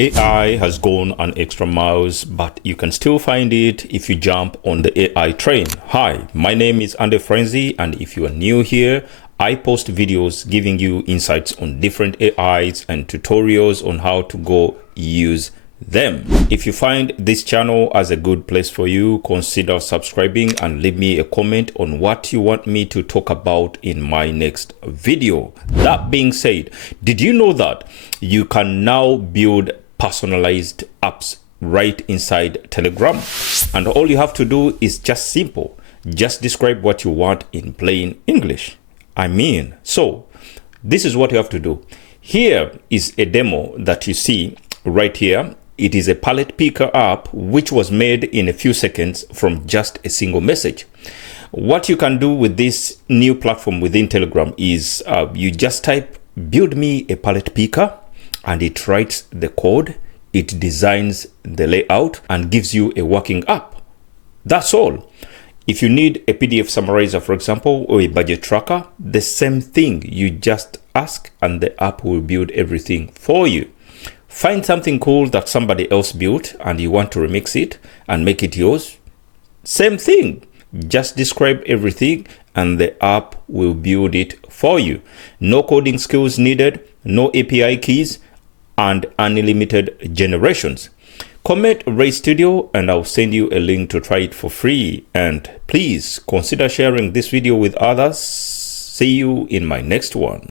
AI has gone an extra miles, but you can still find it if you jump on the AI train. Hi, my name is Andy Frenzy, and if you are new here, I post videos giving you insights on different AIs and tutorials on how to go use them. If you find this channel as a good place for you, consider subscribing and leave me a comment on what you want me to talk about in my next video. That being said, did you know that you can now build personalized apps right inside Telegram? And all you have to do is just simple. Just describe what you want in plain English. So this is what you have to do. Here is a demo that you see right here. It is a palette picker app which was made in a few seconds from just a single message. What you can do with this new platform within Telegram is you just type build me a palette picker and it writes the code, it designs the layout and gives you a working app. That's all. If you need a PDF summarizer, for example, or a budget tracker, the same thing. You just ask and the app will build everything for you. Find something cool that somebody else built and you want to remix it and make it yours. Same thing. Just describe everything and the app will build it for you. No coding skills needed, no API keys, and unlimited generations. Comment Ray Studio and I'll send you a link to try it for free. And please consider sharing this video with others. See you in my next one.